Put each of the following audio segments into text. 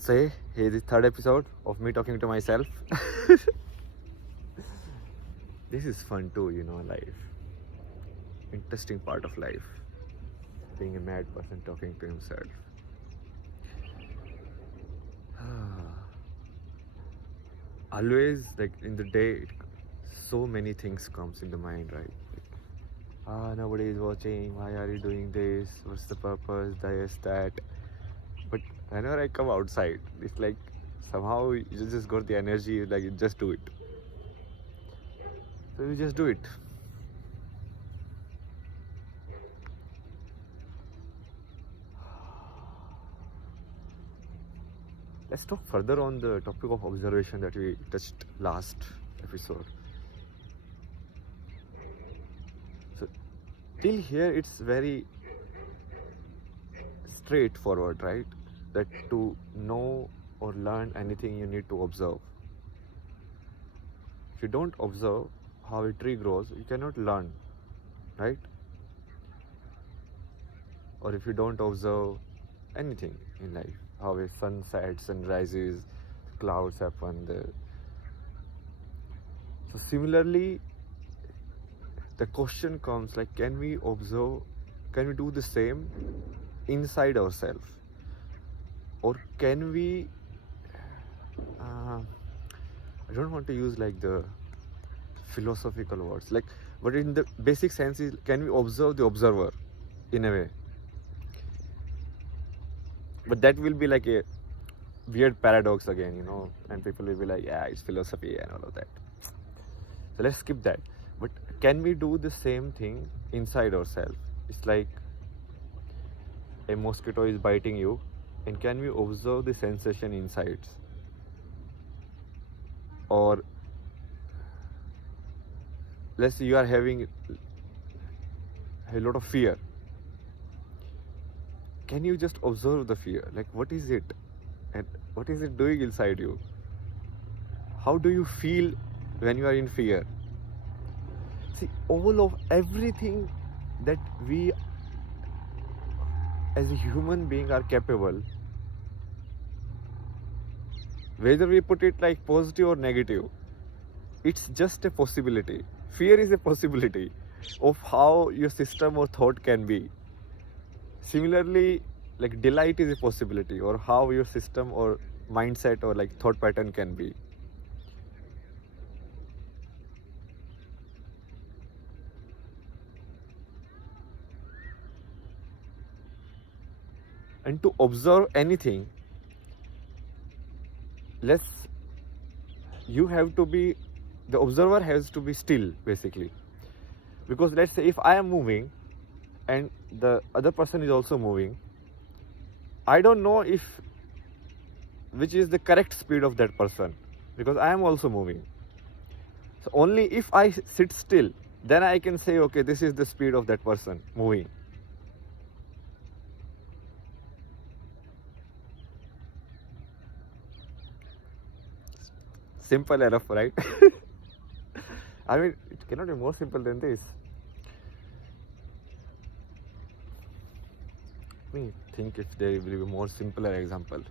say, hey, the third episode of me talking to myself. This is fun too, life. Interesting part of life. Being a mad person talking to himself. Always, like in the day, so many things comes in the mind, right? Nobody is watching. Why are you doing this? What's the purpose? This, that. But whenever I come outside, it's like somehow you just got the energy, like you just do it. So you just do it. Let's talk further on the topic of observation that we touched last episode. So till here it's very straightforward, right? That to know or learn anything you need to observe. If you don't observe how a tree grows, you cannot learn, right? Or if you don't observe anything in life, how a sun sets and rises, clouds happen there. So similarly, the question comes like, can we observe, can we do the same inside ourselves? Or can we, I don't want to use like the philosophical words, like, but in the basic sense is, can we observe the observer in a way? But that will be like a weird paradox again, and people will be like, yeah, it's philosophy and all of that. So let's skip that. But can we do the same thing inside ourselves? It's like a mosquito is biting you, and can we observe the sensation inside? Or let's say you are having a lot of fear. Can you just observe the fear? Like, what is it? And what is it doing inside you? How do you feel when you are in fear? See, all of everything that we as a human being are capable, whether we put it like positive or negative, it's just a possibility. Fear is a possibility of how your system or thought can be. Similarly, like delight is a possibility, or how your system or mindset or like thought pattern can be. And to observe anything, the observer has to be still, basically. Because let's say if I am moving and the other person is also moving, I don't know which is the correct speed of that person, because I am also moving. So only if I sit still, then I can say, okay, this is the speed of that person moving. Simple enough, right? I mean, it cannot be more simple than this. Let me think if there will be a more simpler example.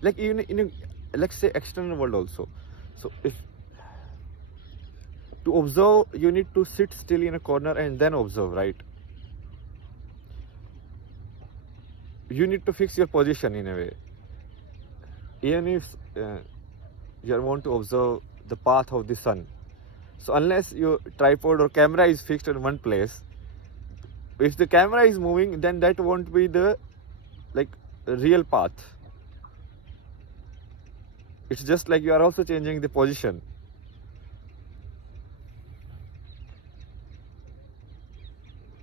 Like even in a, let's say, external world also. So if to observe, you need to sit still in a corner and then observe, right? You need to fix your position in a way. Even if you want to observe the path of the sun, so unless your tripod or camera is fixed in one place, if the camera is moving, then that won't be the like real path. It's just like you are also changing the position.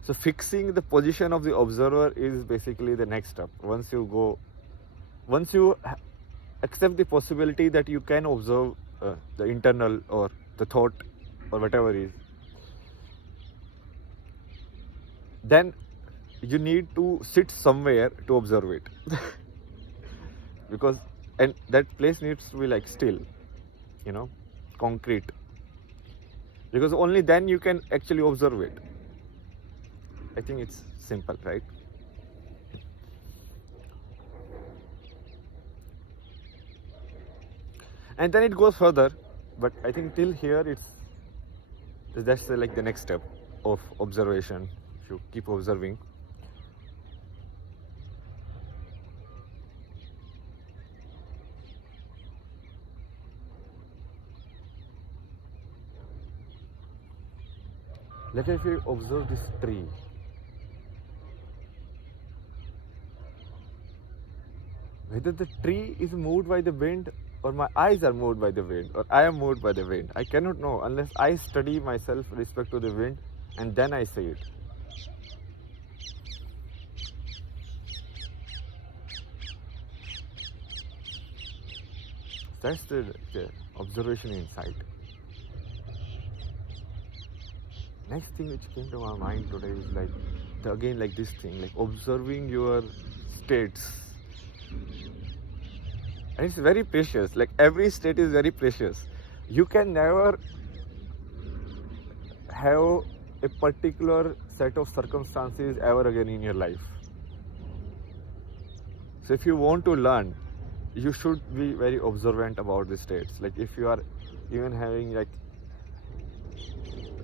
So fixing the position of the observer is basically the next step. Once you accept the possibility that you can observe the internal or the thought or whatever is, then you need to sit somewhere to observe it. And that place needs to be like still, concrete, because only then you can actually observe it. I think it's simple, right? And then it goes further, but I think till here that's like the next step of observation. If you keep observing, let us say observe this tree. Whether the tree is moved by the wind, or my eyes are moved by the wind, or I am moved by the wind, I cannot know unless I study myself with respect to the wind, and then I say it. That's the observation insight. Next thing which came to my mind today is like, again like this thing, like observing your states. And it's very precious, like every state is very precious. You can never have a particular set of circumstances ever again in your life. So if you want to learn, you should be very observant about the states. Like if you are even having like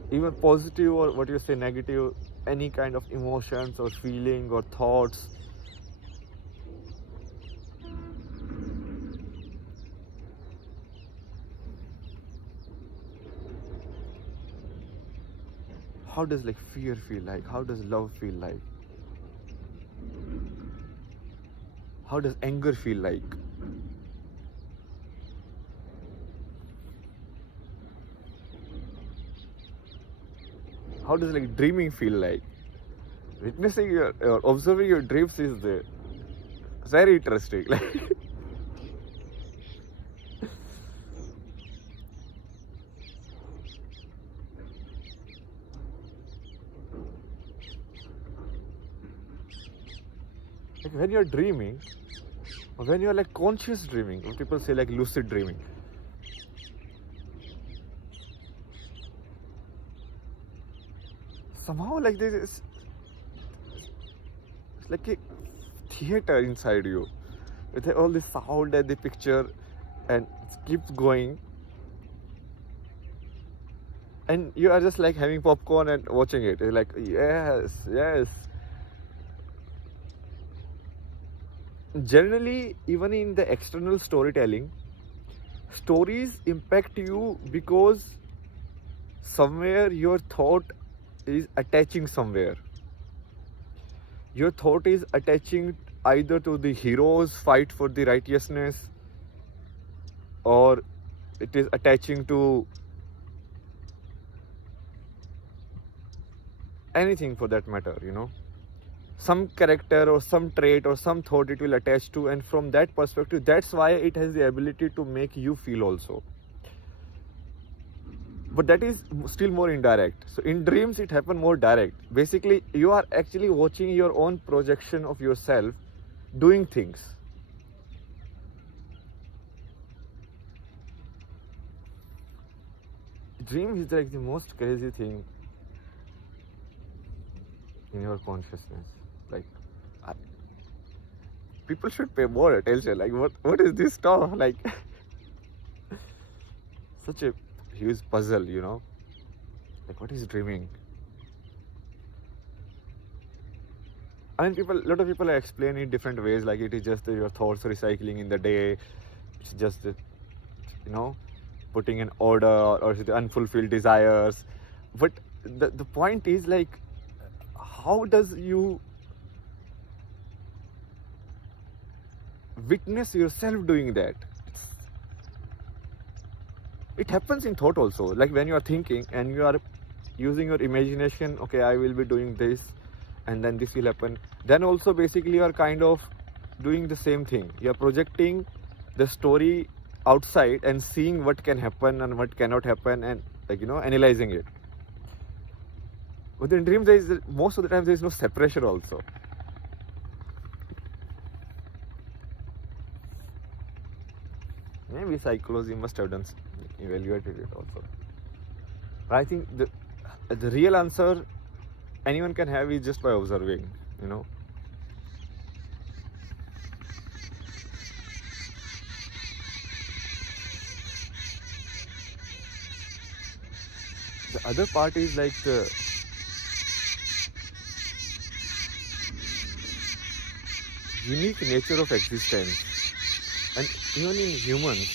even positive or what you say negative, any kind of emotions or feeling or thoughts, how does like fear feel like? How does love feel like? How does anger feel like? How does like dreaming feel like? Witnessing your or observing your dreams is very interesting. Like when you're dreaming, or when you're like conscious dreaming, or people say like lucid dreaming. Somehow like this is, it's like a theater inside you with all the sound and the picture, and it keeps going, and you are just like having popcorn and watching it. You're like, yes. Generally, even in the external storytelling, stories impact you because somewhere your thought is attaching somewhere. Your thought is attaching either to the hero's fight for the righteousness, or it is attaching to anything for that matter, some character or some trait or some thought it will attach to, and from that perspective, that's why it has the ability to make you feel also. But that is still more indirect. So in dreams it happens more direct. Basically you are actually watching your own projection of yourself doing things. Dream is like the most crazy thing in your consciousness. Like people should pay more attention. Like what is this stuff? Like such a huge puzzle, like what is dreaming? I mean, a lot of people explain it different ways, like it is just your thoughts recycling in the day, it's just putting in order, or the unfulfilled desires. But the point is like, how does you witness yourself doing that? It happens in thought also, like when you are thinking and you are using your imagination, okay, I will be doing this and then this will happen. Then also basically you are kind of doing the same thing. You are projecting the story outside and seeing what can happen and what cannot happen, and analyzing it. But in dreams, most of the time there is no separation also. Maybe psychology must have evaluated it also. But I think the real answer anyone can have is just by observing, The other part is like the unique nature of existence. And even in humans,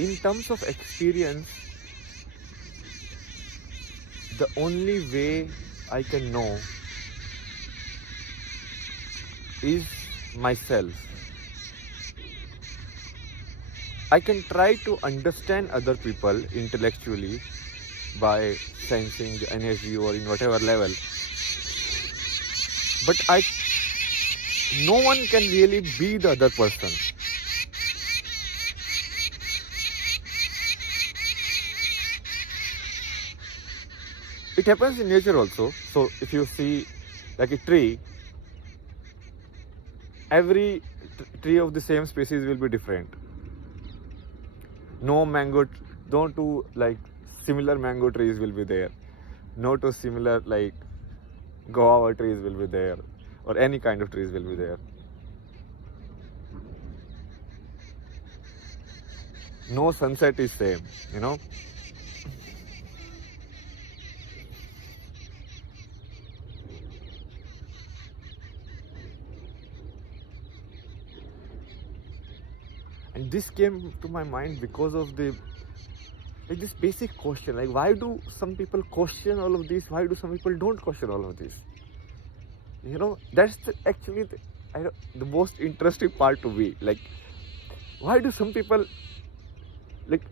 in terms of experience, the only way I can know is myself. I can try to understand other people intellectually by sensing the energy or in whatever level, but no one can really be the other person. It happens in nature also. So if you see like a tree, every tree of the same species will be different. No two like similar mango trees will be there. No two similar like guava trees will be there, or any kind of trees will be there. No sunset is same, And this came to my mind because of this basic question, like why do some people question all of this? Why do some people don't question all of this? That's actually the most interesting part to me. Like, why do some people, like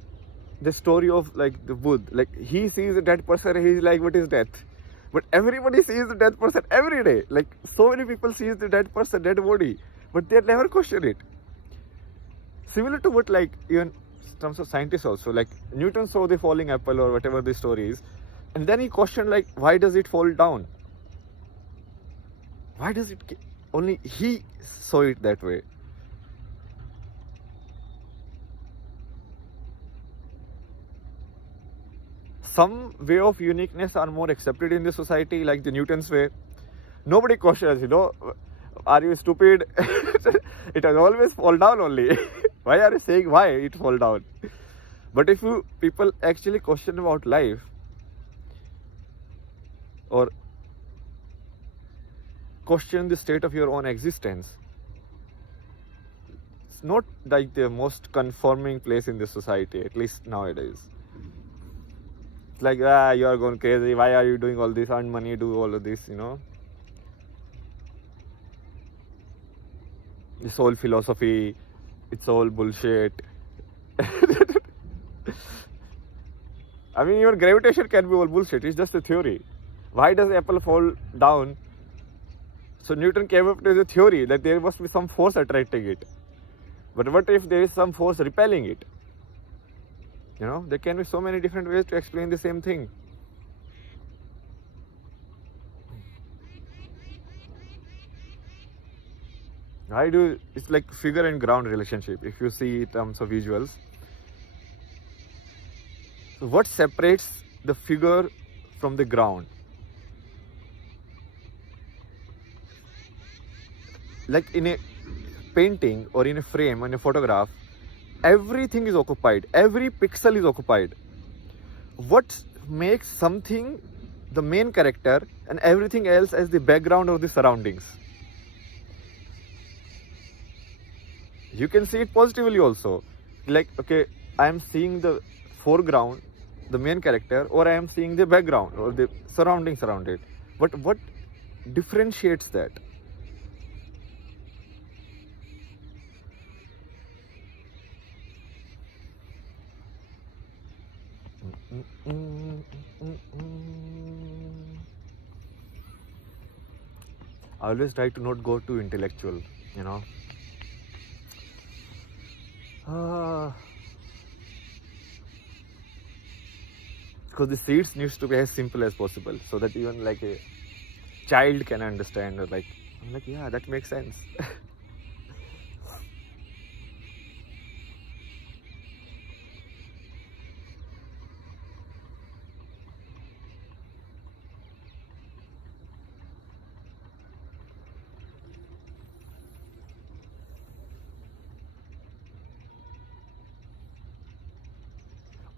the story of like the Buddha, like he sees a dead person, he's like, what is death? But everybody sees the dead person every day. Like so many people sees the dead person, dead body, but they never question it. Similar to what, like, even in terms of scientists also, like Newton saw the falling apple or whatever the story is, and then he questioned, like, why does it fall down? Why does it? Only he saw it that way. Some way of uniqueness are more accepted in the society, like the Newton's way. Nobody questions, are you stupid? It has always fall down only. Why are you saying why it fall down? But if people actually question about life, or question the state of your own existence, it's not like the most conforming place in the society, at least nowadays. It's like, you are going crazy, why are you doing all this, earn money, do all of this, This whole philosophy, it's all bullshit. I mean, even gravitation can be all bullshit. It's just a theory. Why does apple fall down? So Newton came up with a theory that there must be some force attracting it. But what if there is some force repelling it? There can be so many different ways to explain the same thing. It's like figure and ground relationship, if you see in terms of visuals. So what separates the figure from the ground? Like in a painting or in a frame, in a photograph, everything is occupied, every pixel is occupied. What makes something the main character and everything else as the background of the surroundings? You can see it positively also. Like, okay, I am seeing the foreground, the main character, or I am seeing the background or the surroundings around it. But what differentiates that? I always try to not go too intellectual, because the seeds needs to be as simple as possible, so that even like a child can understand, or like, I'm like, yeah, that makes sense.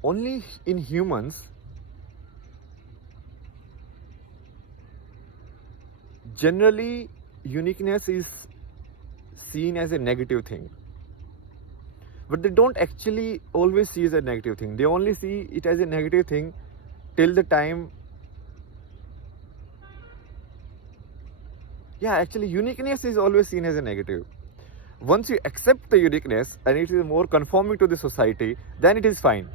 Only in humans, generally, uniqueness is seen as a negative thing. But they don't actually always see it as a negative thing. They only see it as a negative thing till the time. Yeah, actually, uniqueness is always seen as a negative. Once you accept the uniqueness and it is more conforming to the society, then it is fine.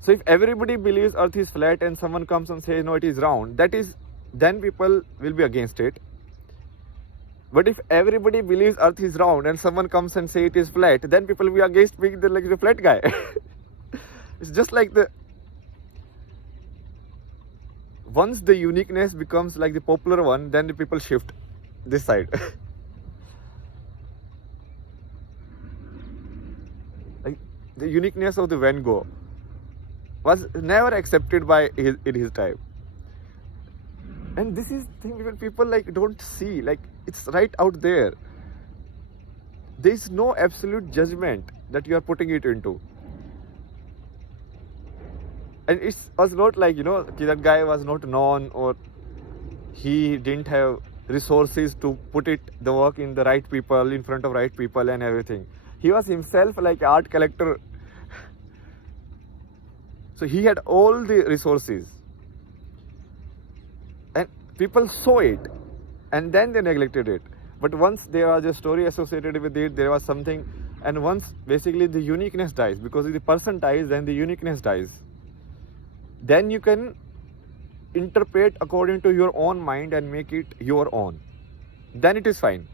So if everybody believes Earth is flat and someone comes and says no, it is round, then people will be against it. But if everybody believes Earth is round and someone comes and say it is flat, then people will be against being the flat guy. It's just like once the uniqueness becomes like the popular one, then the people shift this side. Like the uniqueness of the Van Gogh was never accepted in his time. And this is thing even people like don't see, like it's right out there. There is no absolute judgment that you are putting it into. And it was not like, that guy was not known or he didn't have resources to put the work in the right people, in front of right people and everything. He was himself like an art collector. So he had all the resources. And people saw it and then they neglected it. But once there was a story associated with it, there was something, and once basically the uniqueness dies, because if the person dies, then the uniqueness dies. Then you can interpret according to your own mind and make it your own. Then it is fine.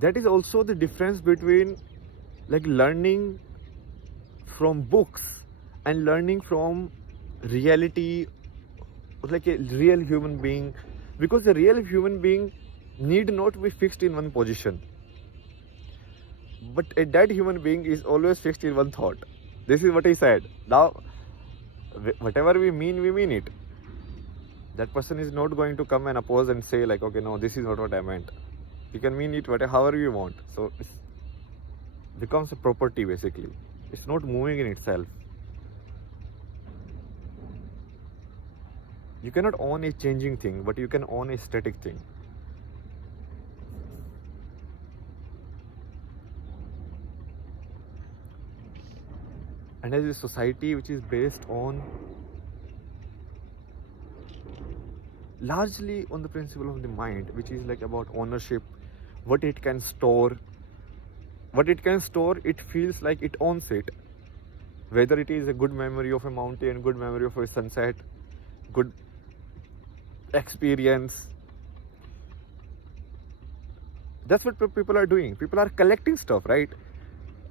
That is also the difference between like learning from books and learning from reality, like a real human being. Because a real human being need not be fixed in one position. But a dead human being is always fixed in one thought. This is what he said. Now, whatever we mean it. That person is not going to come and oppose and say like, okay, no, this is not what I meant. You can mean it however you want. So it becomes a property basically. It's not moving in itself. You cannot own a changing thing, but you can own a static thing. And as a society which is based on largely on the principle of the mind, which is like about ownership, what it can store. What it can store, it feels like it owns it. Whether it is a good memory of a mountain, good memory of a sunset, good experience. That's what people are doing. People are collecting stuff, right?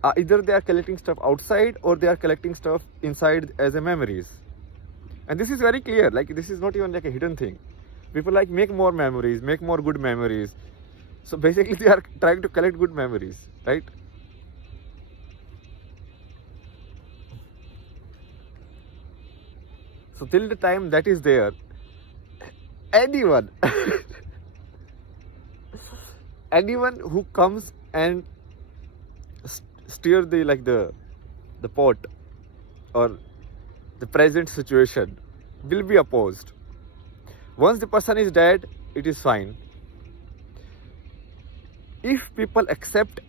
Either they are collecting stuff outside or they are collecting stuff inside as a memories. And this is very clear. Like this is not even like a hidden thing. People like make more memories, make more good memories. So basically they are trying to collect good memories, right? So till the time that is there, anyone who comes and steer the pot or the present situation will be opposed. Once the person is dead, it is fine. If people accept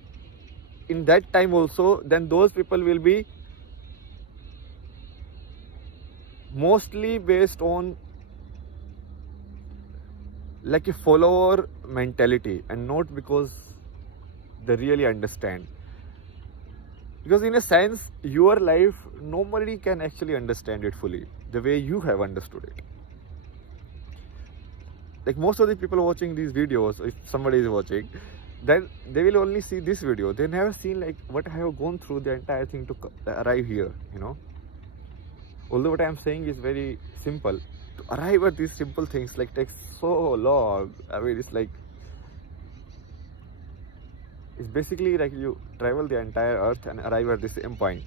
in that time also, then those people will be mostly based on like a follower mentality and not because they really understand. Because in a sense, your life, nobody can actually understand it fully the way you have understood it. Like most of the people watching these videos, if somebody is watching, then they will only see this video. They never seen like what I have gone through the entire thing to arrive here, Although what I am saying is very simple, to arrive at these simple things like takes so long. I mean, it's basically like you travel the entire earth and arrive at the same point.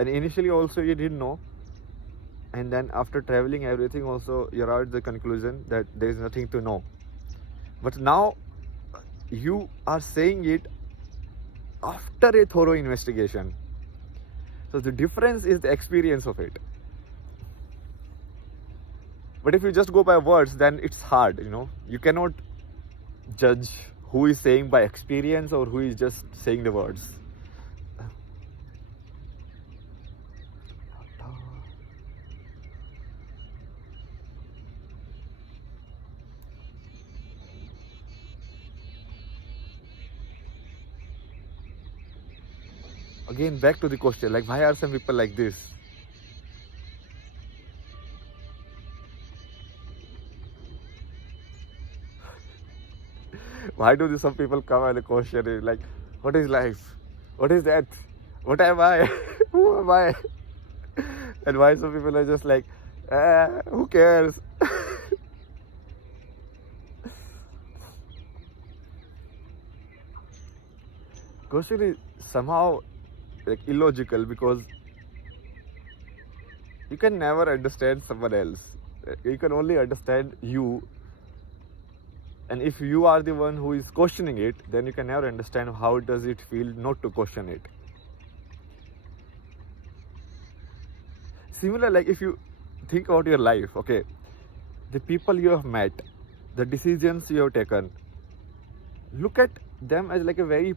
And initially also you didn't know, and then after traveling everything also you arrived at the conclusion that there is nothing to know. But now you are saying it after a thorough investigation. So the difference is the experience of it. But if you just go by words, then it's hard, you cannot judge who is saying by experience or who is just saying the words. Again, back to the question, like, why are some people like this? Why do some people come and question like, what is life? What is that? What am I? Who am I? And why some people are just like, who cares? Question is somehow like illogical, because you can never understand someone else. You can only understand you. And if you are the one who is questioning it, then you can never understand how does it feel not to question it. Similar, like if you think about your life, okay, the people you have met, the decisions you have taken, look at them as like a very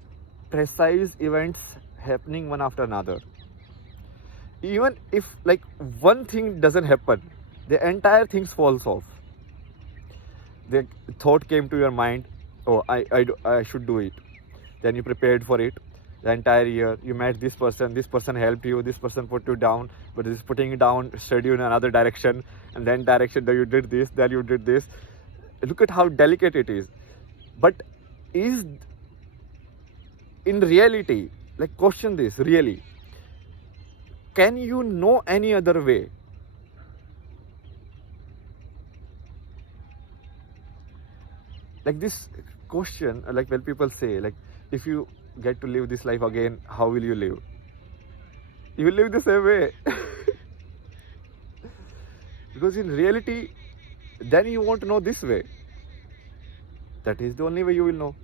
precise events happening one after another. Even if like one thing doesn't happen, the entire thing falls off. The thought came to your mind, oh, I should do it. Then you prepared for it. The entire year, you met this person helped you, this person put you down, but this putting you down steered you in another direction, and then direction, then you did this, then you did this. Look at how delicate it is. But is in reality, like question this, really, can you know any other way? Like this question, like when people say, like, if you get to live this life again, how will you live? You will live the same way. Because in reality, then you won't know this way. That is the only way you will know.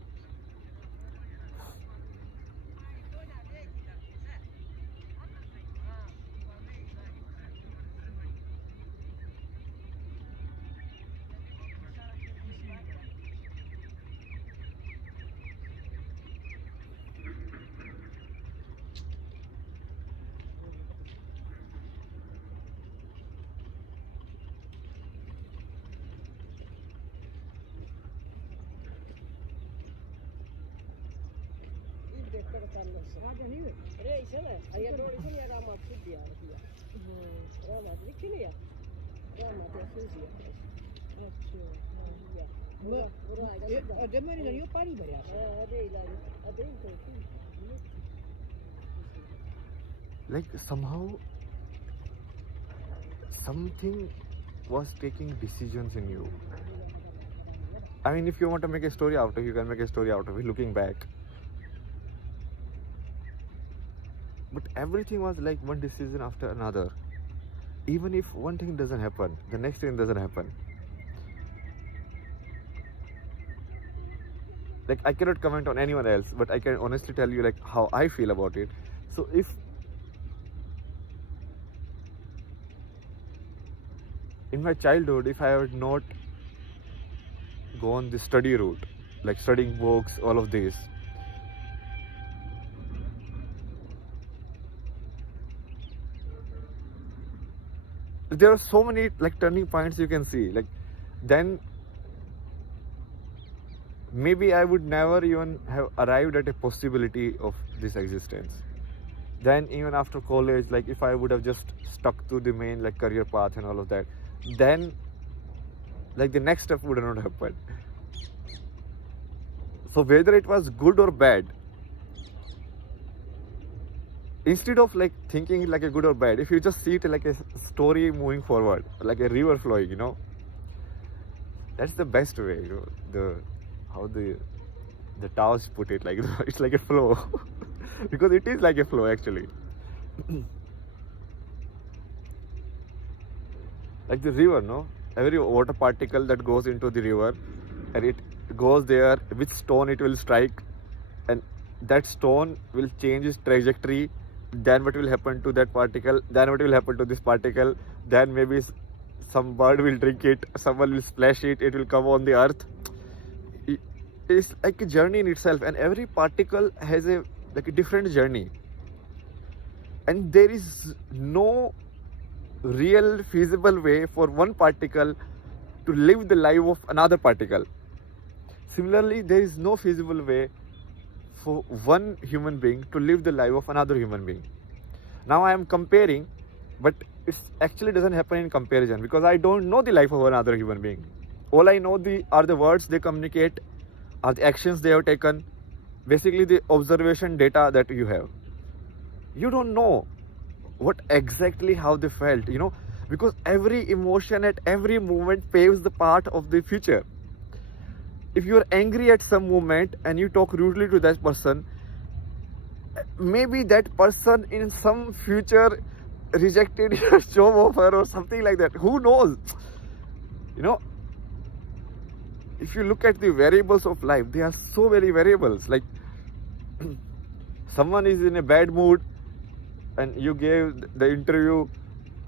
Like somehow something was taking decisions in you. I mean, if you want to make a story out of it, you can make a story out of it looking back. But everything was like one decision after another. Even if one thing doesn't happen, the next thing doesn't happen. Like, I cannot comment on anyone else, but I can honestly tell you like how I feel about it. So if in my childhood, if I had not gone the study route, like studying books, all of this, there are so many like turning points you can see. Like then maybe I would never even have arrived at a possibility of this existence. Then even after college, like if I would have just stuck to the main like career path and all of that, then like the next step would not happen. So whether it was good or bad, instead of like thinking like a good or bad, if you just see it like a story moving forward, like a river flowing, that's the best way. How the Taoists put it, like it's like a flow. Because it is like a flow actually. Like the river, no? Every water particle that goes into the river, and it goes there, which stone it will strike, and that stone will change its trajectory. Then what will happen to that particle? Then what will happen to this particle? Then maybe some bird will drink it, someone will splash it, it will come on the earth. It's like a journey in itself, and every particle has a like a different journey, and there is no real feasible way for one particle to live the life of another particle. Similarly, there is no feasible way for one human being to live the life of another human being. Now I am comparing, but it actually doesn't happen in comparison, because I don't know the life of another human being. All I know are the words they communicate, are the actions they have taken, basically the observation data that you have. You don't know what exactly how they felt, because every emotion at every moment paves the path of the future. If you are angry at some moment and you talk rudely to that person, maybe that person in some future rejected your job offer or something like that. Who knows? If you look at the variables of life, they are so many variables. Like someone is in a bad mood and you gave the interview,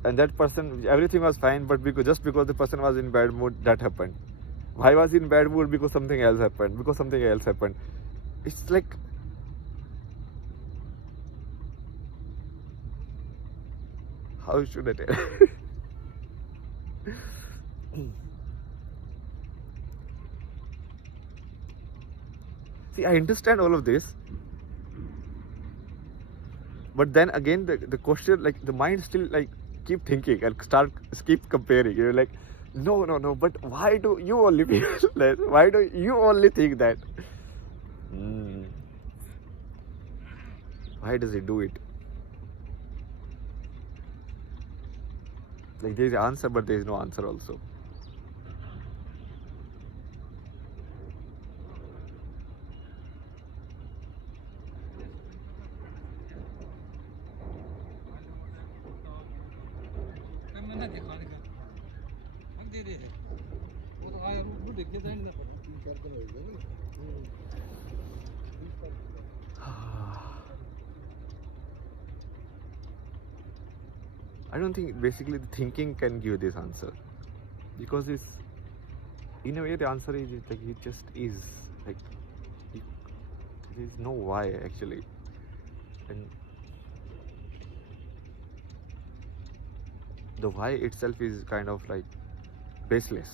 and that person, everything was fine, but just because the person was in bad mood, that happened. Why was he in bad mood? Because something else happened. It's like, how should I tell? See, I understand all of this, but then again, the question, like the mind still like keep thinking and keep comparing. You're like, no, but why do you only feel that? Why do you only think that? Why does he do it? Like there is an answer, but there is no answer also. I don't think basically the thinking can give this answer, because it's, in a way, the answer is like it just is. Like there is no why actually, and the why itself is kind of like baseless.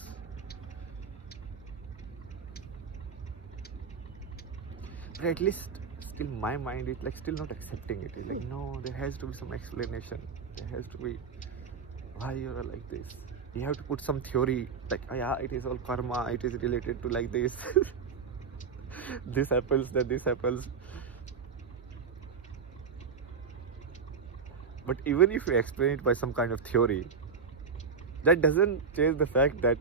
But at least still my mind is like still not accepting it. It's like, no, there has to be some explanation. There has to be why you are like this. You have to put some theory, like, oh yeah, it is all karma, it is related to like this. This happens, then this happens. But even if you explain it by some kind of theory, that doesn't change the fact that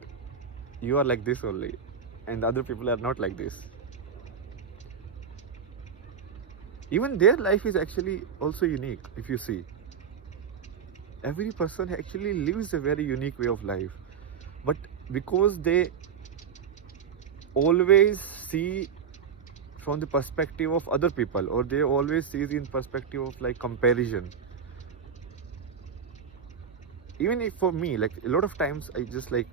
you are like this only, and other people are not like this. Even their life is actually also unique. If you see, every person actually lives a very unique way of life, but because they always see from the perspective of other people, or they always see it in perspective of like comparison. Even if for me, like a lot of times I just like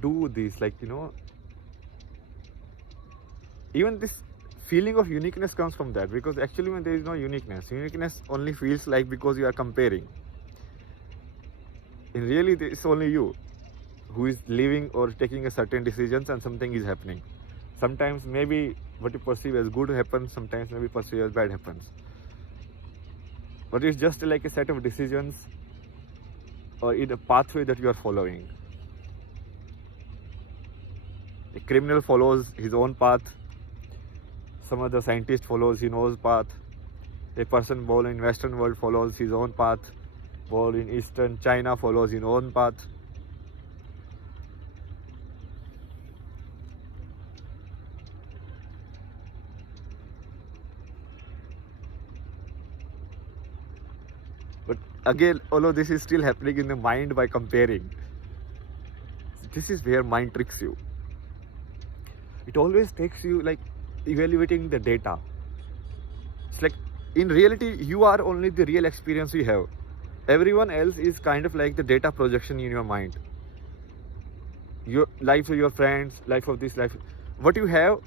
do this, like even this feeling of uniqueness comes from that, because actually when there is no uniqueness only feels like because you are comparing. In reality, it's only you who is living or taking a certain decisions, and something is happening. Sometimes maybe what you perceive as good happens, sometimes maybe perceive as bad happens. But it's just like a set of decisions or in a pathway that you are following. A criminal follows his own path. Some other scientist follows his own path. A person born in Western world follows his own path. Born in Eastern China follows his own path. But again, all of this is still happening in the mind by comparing. This is where mind tricks you. It always takes you like evaluating the data. It's like in reality, you are only the real experience you have. Everyone else is kind of like the data projection in your mind. Your life of your friends, life of this life. What you have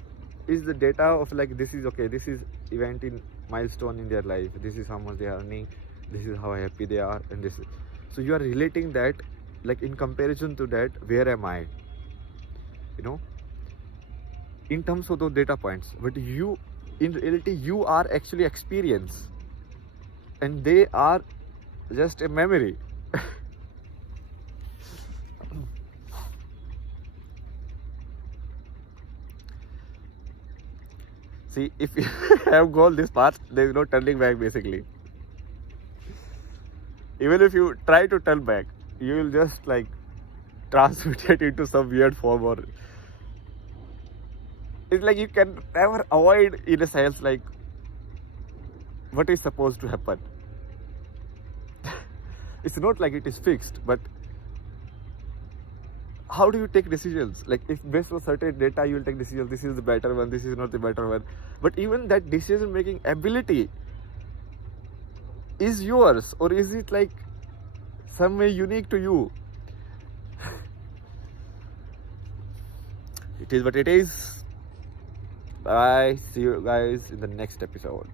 is the data of like, this is okay, this is event in milestone in their life, this is how much they are earning, this is how happy they are, and this is, so you are relating that, like in comparison to that, where am I, in terms of those data points. But you, in reality, you are actually experience, and they are just a memory. See, if you have gone this path, there is no turning back basically. Even if you try to turn back, you will just like transmute it into some weird form, or it's like you can never avoid, in a sense, like what is supposed to happen. It's not like it is fixed, but how do you take decisions? Like if based on certain data you will take decisions, this is the better one, this is not the better one. But even that decision making ability is yours, or is it like some way unique to you? It is what it is. Bye. See you guys in the next episode.